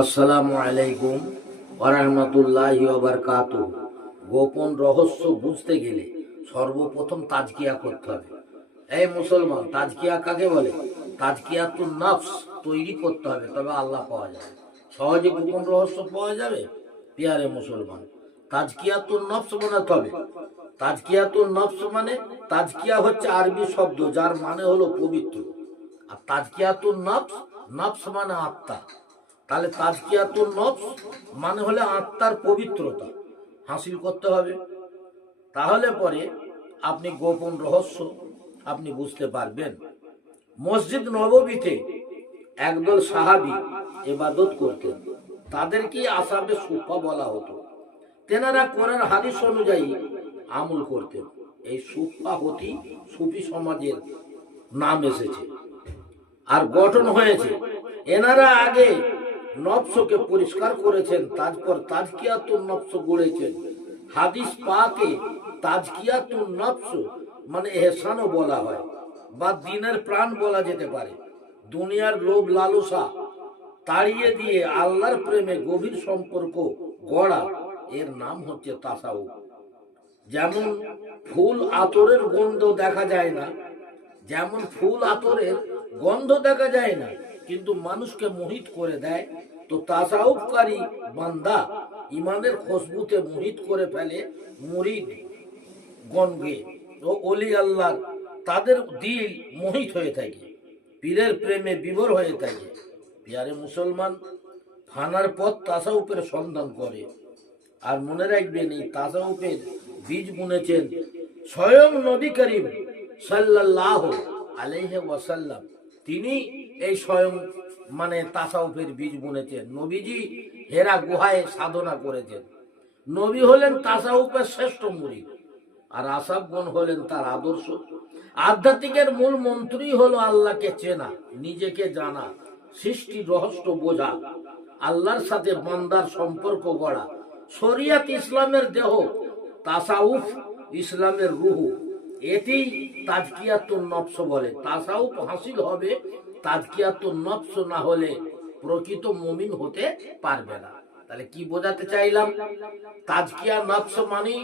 আসসালামু আলাইকুম ওয়া রাহমাতুল্লাহি ওয়া বারাকাতুহু। গোপন রহস্য বুঝতে গেলে সর্বপ্রথম তাজকিয়া করতে হবে। এই মুসলমান, তাজকিয়া কাকে বলে? তাজকিয়াতুন নফস তৈরি করতে হবে, তবে আল্লাহ পাওয়া যাবে। সহজে গোপন রহস্য পাওয়া যাবে? পিয়ারে মুসলমান, তাজকিয়াতুন নফস বানাতে হবে। তাজকিয়াতুন নফস মানে, তাজকিয়া হচ্ছে আরবি শব্দ যার মানে হলো পবিত্র। আর তাজকিয়াতুন নফস, নফস মানে আত্মা। তাহলে তাজকিয়াতুন নফস মানে হলে আত্মার পবিত্রতা হাসিল করতে হবে। তাহলে পরে আপনি গোপন রহস্য আপনি বুঝতে পারবেন। মসজিদ নববীতে একদল সাহাবী ইবাদত করতেন, তাদেরকে আসহাবে সুফা বলা হতো। তেনারা কোরআন হাদিস অনুযায়ী আমল করতেন। এই সুফা হতি সুফি সমাজের নাম এসেছে আর গঠন হয়েছে। এনারা আগে নফসকে পরিষ্কার করেছেন, তারপর তাজকিয়াতুন নফস গড়েছেন। হাদিস পাকে তাজকিয়াতুন নফস মানে এহসানও বলা হয়, বা দিনের প্রাণ বলা যেতে পারে। দুনিয়ার লোভ লালসা তাড়িয়ে দিয়ে আল্লাহর প্রেমে গভীর সম্পর্ক গড়া, এর নাম হচ্ছে তাসাউফ। যেমন ফুল আতরের গন্ধ দেখা যায় না, যেমন ফুল আতরের গন্ধ দেখা যায় না কিন্তু মানুষকে মোহিত করে দেয়, তো তাসাউফকারী বান্দা ইমানের খুশবুতে মোহিত করে ফেলে মুরিদ গণকে। ও ওলি আল্লাহর তাদের দিল মোহিত হয়ে থাকে, পীরের প্রেমে বিভোর হয়ে থাকে। পিয়ারে মুসলমান, ফানার পথ তাসাউফের সন্ধান করে। আর মনে রাখবেন, এই তাসাউফের বীজ বুনেছেন স্বয়ং নবী করিম সাল্লাল্লাহু আলাইহি ওয়াসাল্লাম। তিনি এই স্বয়ং মানে তাসাউফের বীজ বুনেছেন। নবীজি হেরা গুহায় সাধনা করেছেন। নবী হলেন তাসাউফের শ্রেষ্ঠ মুরিদ, আর আসহাবগণ হলেন তার আদর্শ। আধ্যাত্মিকের মূল মন্ত্রই হলো আল্লাহকে চেনা, নিজেকে জানা, সৃষ্টির রহস্য বোঝা, আল্লাহর সাথে বান্দার সম্পর্ক গড়া। শরিয়াত ইসলামের দেহ, তাসাউফ ইসলামের রূহ। এটি তাজকিয়াতুন নফস বলে। তাসাউফ হাসিল হবে, তাজকিয়াতুন নফস না হলে প্রকৃত মুমিন হতে পারবে না। তাহলে কি বোঝাতে চাইলাম? তাজকিয়া নফস মানে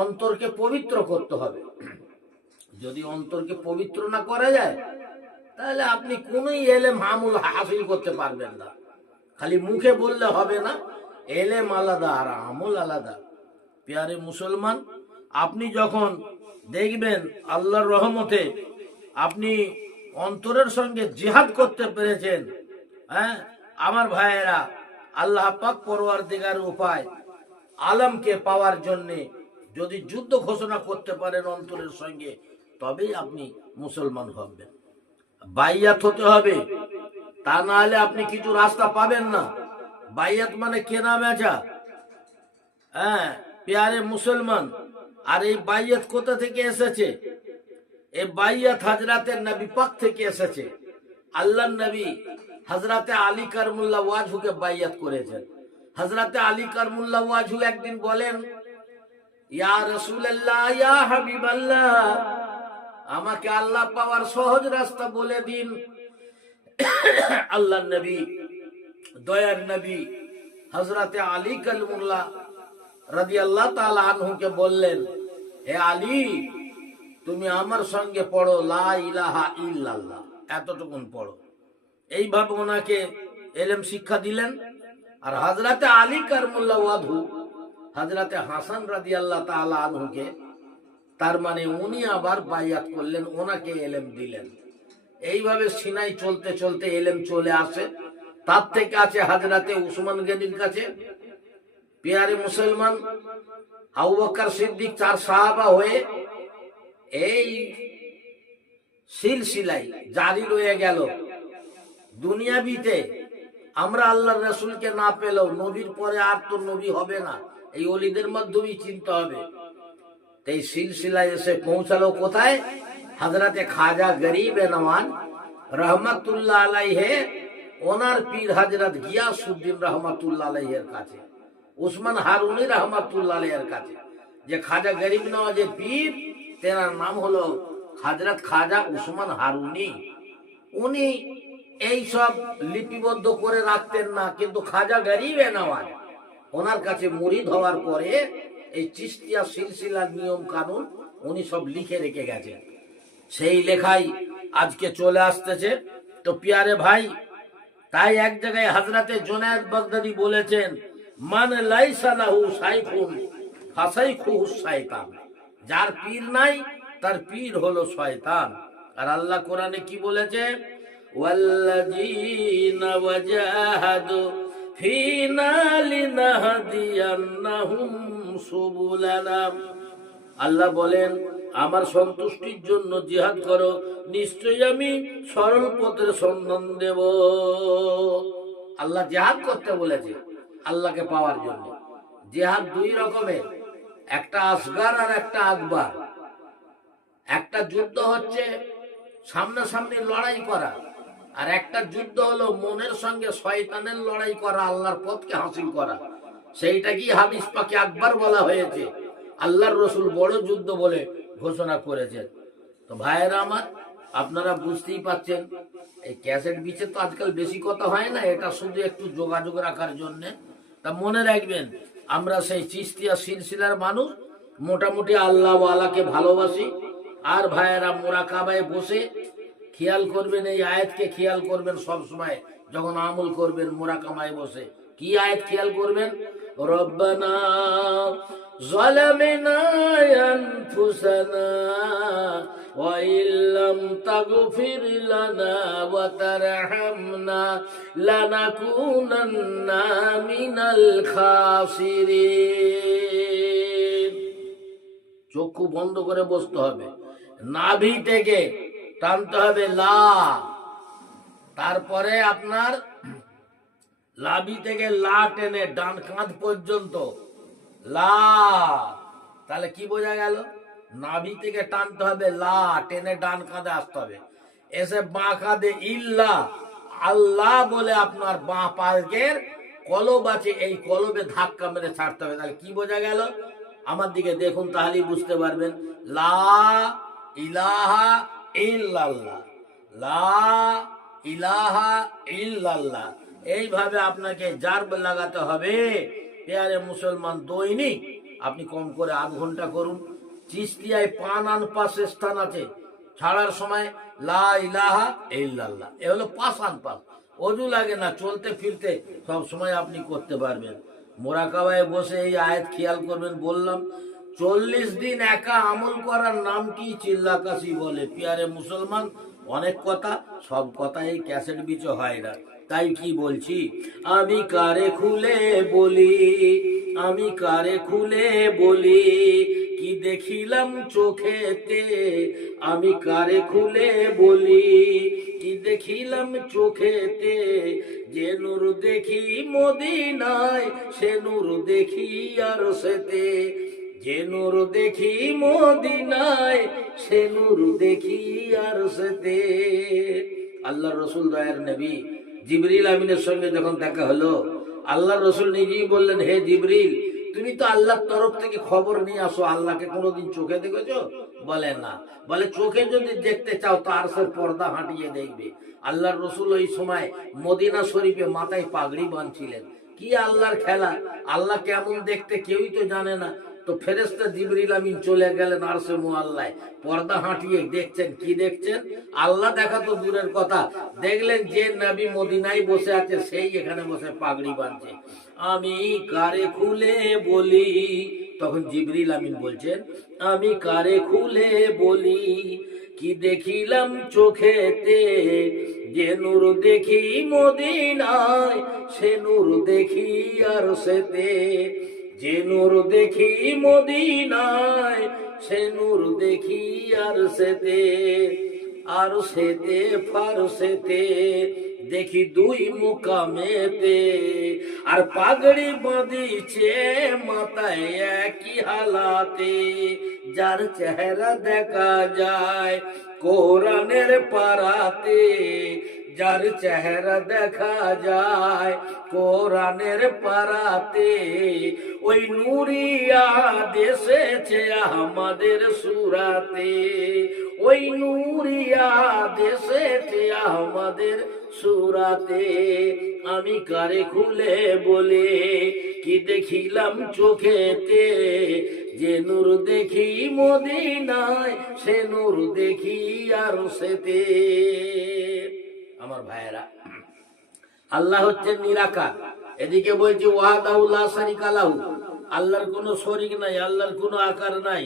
অন্তরকে পবিত্র করতে হবে। যদি অন্তরকে পবিত্র না করা যায়, তাহলে আপনি কোনই এলেম আমল হাসিল করতে পারবেন না। খালি মুখে বললে হবে না, এলেম আলাদা আর আমল আলাদা। প্যারে মুসলমান, আপনি যখন দেখবেন আল্লাহর রহমতে আপনি অন্তরের সঙ্গে জিহাদ করতে পেরেছেন, হ্যাঁ আমার ভাইয়েরা, আল্লাহ পাক পরওয়ারদিগার উপায় আলমকে পাওয়ার জন্য যদি যুদ্ধ ঘোষণা করতে পারেন অন্তরের সঙ্গে, তবেই আপনি মুসলমান হবেন। বাইয়াত হতে হবে, তা না হলে আপনি কিছু রাস্তা পাবেন না। বাইয়াত মানে কেনা বেচা। হ্যাঁ প্যারে মুসলমান, আর এই বাইয়াত কোথা থেকে এসেছে? এই বাইয়াত হযরতের নবী পাক থেকে এসেছে। আল্লাহর নবী হযরতে আলী কারমুল্লাহ ওয়াজহুকে বাইয়াত করেছেন। হযরতে আলী কারমুল্লাহ ওয়াজহু একদিন বলেন, ইয়া রাসূলুল্লাহ, ইয়া হাবিবাল্লাহ, আমাকে আল্লাহ পাওয়ার সহজ রাস্তা বলে দিন। আল্লাহর নবী, দয়ার নবী হযরতে আলী কারমুল্লাহ রাদিয়াল্লাহু তাআলা আনহুকে বললেন, হে আলী, তুমি আমার সঙ্গে পড়ো লা ইলাহা ইল্লাল্লাহ, এতটুকুন পড়ো। এইভাবে ওনাকে এলেম শিক্ষা দিলেন। আর হযরতে আলী কারমুল্লাহ ওয়াজহু হযরতে হাসান রাদিয়াল্লাহু তাআলা আনহুকে, তার মানে উনি আবার বাইয়াত করলেন, ওনাকে এলেম দিলেন। এইভাবে সিনাই চলতে চলতে এলেম চলে আসে। তার থেকে আছে হযরতে উসমান গনির কাছে। প্যারে মুসলমান, আবু বকর সিদ্দিক, চার সাহাবা হয়ে এই সিলসিলাই জারি রয়ে গেল। দুনিয়াবিতে আমরা আল্লাহর রাসূলকে না পেলেও নবীর পরে আর তো নবী হবে না, এই ওলিদের মাধ্যমেই চিনতে হবে। এই সিলসিলায় এসে পৌঁছালো কোথায়? হযরতে খাজা গরিবে নওয়াজ রহমাতুল্লাহ আলাইহি, ওনার পীর হযরত গিয়াসউদ্দিন রহমাতুল্লাহ আলাইহির কাছে, উসমান হারুনি রহমাতুল্লাহ আলাইহির কাছে। যে খাজা গরিব নওয়াজের পীর, তেনার নাম হলো হযরত খাজা উসমান হারুনি। উনি এই সব লিপিবদ্ধ করে রাখতেন না, কিন্তু খাজা গরিবে নওয়াজ ওনার কাছে মুরিদ হওয়ার পরে এই চিশতিয়া সিলসিলার নিয়ম কানুন উনি সব লিখে রেখে গেছেন। সেই লেখাই আজকে চলে আসতেছে। তো পিয়ারে ভাই, তাই এক জায়গায় হযরতে জুনায়েদ বাগদাদী বলেছেন, মান লাইসা লাহু শাইখুন ফাসাইখুহু শায়তান, যার পীর নাই তার পীর হলো শয়তান। আর আল্লাহ কোরআনে কি বলেছে, ওয়াল্লাযীনা ওয়াজাহাদু ফীনা লিনাহদিয়ান্নাহুম সুবুলানা। আল্লাহ বলেন, আমার সন্তুষ্টির জন্য জিহাদ করো, নিশ্চয়ই আমি সরল পথের সন্ধান দেব। আল্লাহ জিহাদ করতে বলেছে আল্লাহকে পাওয়ার জন্য। জিহাদ দুই রকমের, একটা আসগার আর একটা আকবার। একটা যুদ্ধ হচ্ছে সামনাসামনি লড়াই করা, আর একটা যুদ্ধ হলো মনের সঙ্গে শয়তানের লড়াই করা, আল্লাহর পথকে হাসিল করা। সেইটা কি হাদিস পাকে আকবার বলা হয়েছে, আল্লাহর রসুল বড় যুদ্ধ বলে ঘোষণা করেছেন। তো ভাইয়েরা আমার, আপনারা বুঝতেই পাচ্ছেন এই ক্যাসেট বিচে তো আজকাল বেশি কথা হয় না, এটা শুধু একটু যোগাযোগ রাখার জন্য। তা মনে রাখবেন, আমরা সেই চিশতিয়া সিলসিলার মানুষ, মোটামুটি আল্লাহ ওয়ালাকে ভালোবাসি। আর ভাইয়েরা মুরাকাবায় বসে খেয়াল করবেন, এই আয়াতকে খেয়াল করবেন সব সময় যখন আমল করবেন। মুরাকাবায় বসে কি আয়াত খেয়াল করবেন, রব্বানা যালামনা আনফুসানা ওয়া ইল্লাম তাগফির লানা ওয়া তারহামনা লানাকুনান্না মিনাল খাসিরিন। চক্ষু বন্ধ করে বসতে হবে, নাভি থেকে টানতে হবে লা, তারপরে আপনার লাভি থেকে লা টেনে ডান কাঁধ পর্যন্ত লা। তাহলে কি বোঝা গেল, নাভি থেকে টানতে হবে লা, টেনে ডান কাঁধে আসতে হবে, এসে বাঁ কাঁধে ইল্লা আল্লাহ বলে আপনার বাঁ পায়ের কলব আছে, এই কলবে ধাক্কা মেরে ছাড়তে হবে। তাহলে কি বোঝা গেল, আমার দিকে দেখুন তাহলেই বুঝতে পারবেন। লা ইলাহা ইল্লাল্লাহ, লা ইলাহা ইল্লাল্লাহ, এইভাবে আপনাকে জারব লাগাতে হবে। পেয়ারে মুসলমান, দৈনিক আপনি কম করে আধ ঘন্টা করুন। চিশতিয়ায় পান আন পাশে স্থান আছে, ছাড়ার সময় লা ইলাহা ইল্লাল্লাহ, এ হলো পাশ আন পাশ। অজু লাগে না, চলতে ফিরতে সব সময় আপনি করতে পারবেন। মোরাকাবায় বসে এই আয়াত খেয়াল করবেন। বললাম 40 দিন একা আমল করার নাম কি চিল্লাকাশি বলে। পিয়ারে মুসলমান, অনেক কথা, সব কথা এই ক্যাসেট বিচে হয় না। তাই কি বলছি, আমি কারে খুলে বলি, আমি কারে খুলে বলি, কি দেখিলাম চোখেতে, আমি কারে খুলে বলি, কি দেখিলাম চোখেতে, যে নূর দেখি মদিনায় সে নূর দেখি আর সেতে, যে নূর দেখি মদিনায় সে নূর দেখি আর সেতে। আল্লাহ রসুল দয়ার নবী জিবরিল আমিনের সঙ্গে যখন দেখা হলো, আল্লাহ রসুল নিজেই বললেন, হে জিবরিল, তুমি তো আল্লাহর তরফ থেকে খবর নিয়ে আসো, আল্লাহকে কোনোদিন চোখে দেখেছো? বলে না। বলে চোখে যদি দেখতে চাও তো আরশের পর্দা হাঁটিয়ে দেখবে। আল্লাহর রসুল ওই সময় মদিনা শরীফে মাথায় পাগড়ি বাঁধছিলেন। কি আল্লাহর খেলা, আল্লাহ কেমন দেখতে কেউই তো জানে না। তো ফেরেশতা জিবরিল আমিন চলে গেলেন আরশে মুআল্লায়, পর্দা হাঁটিয়ে দেখছেন। কি দেখছেন? আল্লাহ দেখা তো দূরের কথা, দেখলেন যে নবী মদিনায় বসে আছে সেই এখানে বসে পাগড়ি বাঁধছে। আমি কারে খুলে বলি, তখন জিবরিল আমিন বলছেন, আমি কারে খুলে বলি, কি দেখিলাম চোখেতে, যে নূর দেখি মদিনায় সে নূর দেখি আর সেতে, যে নূর দেখি মদিনায় সে নূর দেখি আর সেতে, আর সেতে ফারসেতে দেখি দুই মুকামেতে, আর পাগড়ি বাঁধিছে মাথায় একই হালাতে, যার চেহারা দেখা যায় কোরআনের পারাতে, যার চেহারা দেখা যায় কোরআনের পারাতে, ওই নূরিয়া দেশেছে আমাদের সুরাতে, ওই নূরিয়া দেশেছে আমাদের সুরাতে, আমি কারে খুলে বলে কি দেখিলাম চোখেতে, যে নূর দেখি মদিনায় সে নূর দেখি আর সেতে। আমার ভাইয়েরা, আল্লাহ হচ্ছে নিরাকার। এদিকে বলছে ওয়াহদাহু লা শারীকা লাহু, আল্লাহর কোনো শরীক নাই, আল্লাহর কোনো আকার নাই।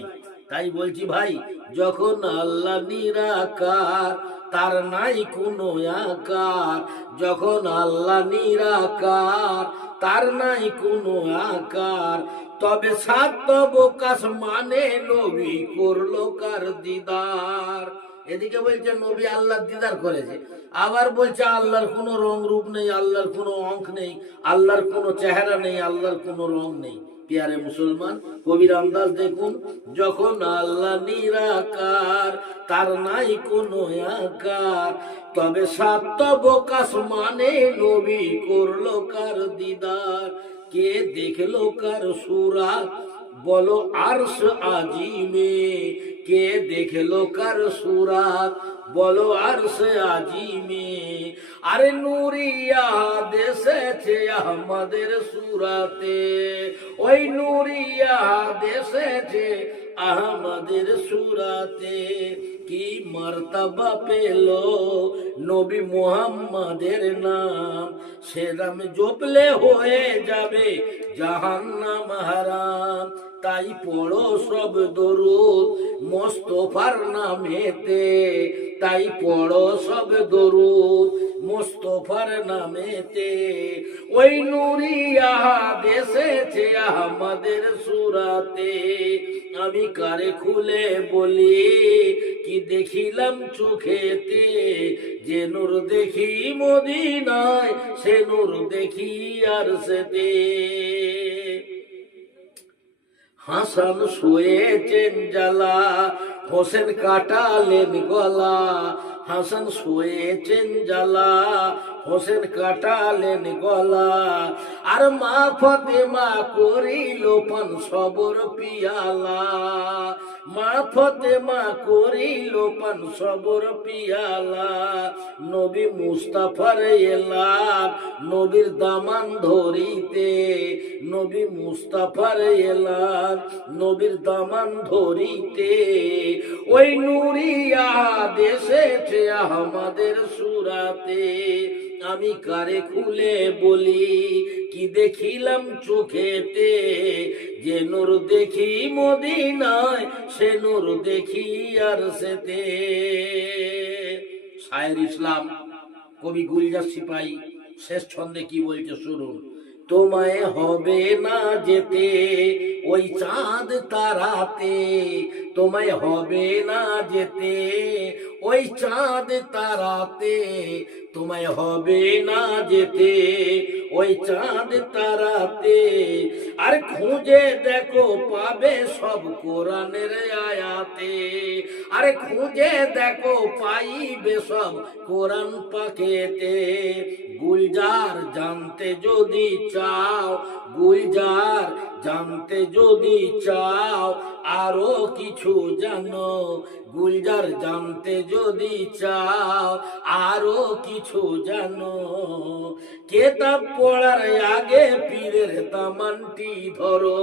তাই বলছি ভাই, যখন আল্লাহ নিরাকার, তার নাই কোনো আকার, যখন আল্লাহ নিরাকার, তার নাই কোনো আকার, তবে সাত বকাশ মানে নবী করলো কার দিদার। এদিকে বলছে নবী আল্লাহ দিদার করেছে, আবার বলছে আল্লাহর কোনো রং রূপ নেই, আল্লাহর কোনো অঙ্ক নেই, আল্লাহর কোনো চেহারা নেই, আল্লাহর কোনো রং নেই। প্রিয়ারে মুসলমান, কবির আন্দাজ দেখুন, যখন আল্লাহ নিরাকার, তার নাই কোনো আকার, তবে সাত বকাশ মানে নবী করলো কার দিদার। কে দেখলো কার সুরাত বলো আরশ আজিমে, কে দেখলো কার সুরাত বলো আরশ আজিমে। আরে নূরিয়া দেশেছে আমাদের সুরাতে, ওই নূরিয়া দেশেছে আমাদের সুরাতে। কি মার্তাবা পেল নবী মুহাম্মাদের নাম, সেরাম জপলে হয়ে যাবে জাহান্নাম হারাম। তাই পড়ো সব দরুদ মোস্তফার নামেতে, তাই পড়ো সব দরুদ মোস্তফার নামেতে। ওই নূরিয়া দেশেছে আমাদের সুরাতে, আমি কারে খুলে বলি কি দেখিলাম চোখেতে, যে নূর দেখি মদিনায় সে নূর দেখি আর সেতে। হাসান শুয়েছেন জ্বালা, হোসেন কাটালেন গলা, হাসান শুয়েছেন জ্বালা, হোসেন কাটালেন গলা। আর মা ফাতেমা করিল পান সবর পিয়ালা, মা ফাতেমা করিল পান সবর পিয়ালা। নবী মুস্তাফার এলাম নবীর দামান ধরিতে, নবী মুস্তাফার এলাম নবীর দামান ধরিতে। ওই নূরিয়া দেশেছে আমাদের সুরাতে, আমি কারে খুলে বলি কি দেখিলাম চোখেতে, যে নূর দেখি মদিনায় সে নূর দেখি আর সেতে। শায়ের ইসলাম কবি গুলজার সিপাহী শেষ ছন্দে কি বলছে শুনুন। তোমায় হবে না যেতে ওই চাঁদ তারাতে, তোমায় হবে না যেতে ওই চাঁদ তারাতে, তোমায় হবে না যেতে ওই চাঁদ তারাতে। আর খুঁজে দেখো পাবে সব কোরআনের আয়াতে, আরে খুঁজে দেখো পাইবে সব কোরআন পাকেতে। গুলজার জানতে যদি চাও, গুলজার জানতে যদি চাও আরো কিছু জানো, গুলজার জানতে যদি চাও আরো কিছু জানো। কেতাব পড়ার আগে পীরের দামানটি ধরো,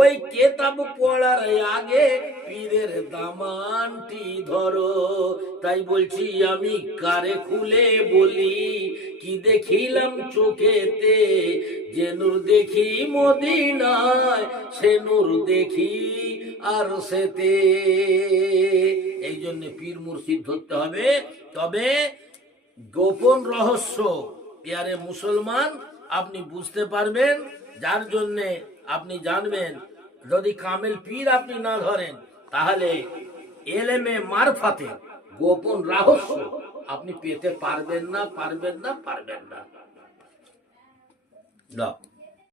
ওই কেতাব পড়ার আগে পীরের দামানটি ধরো। তাই বলছি আমি কারে খুলে বলি কি দেখিলাম চোখেতে, যে নূর দেখি মদিনায় সে নূর দেখি আর সেতে। এই জন্য পীর মুর্শিদ ধরতে হবে। তবে গোপন রহস্য প্রিয়ারে মুসলমান আপনি বুঝতে পারবেন, যার জন্যে আপনি জানবেন। যদি কামেল পীর আপনি না ধরেন তাহলে এলেমে মারফাতে গোপন রহস্য আপনি পেতে পারবেন না, পারবেন না, পারবেন না।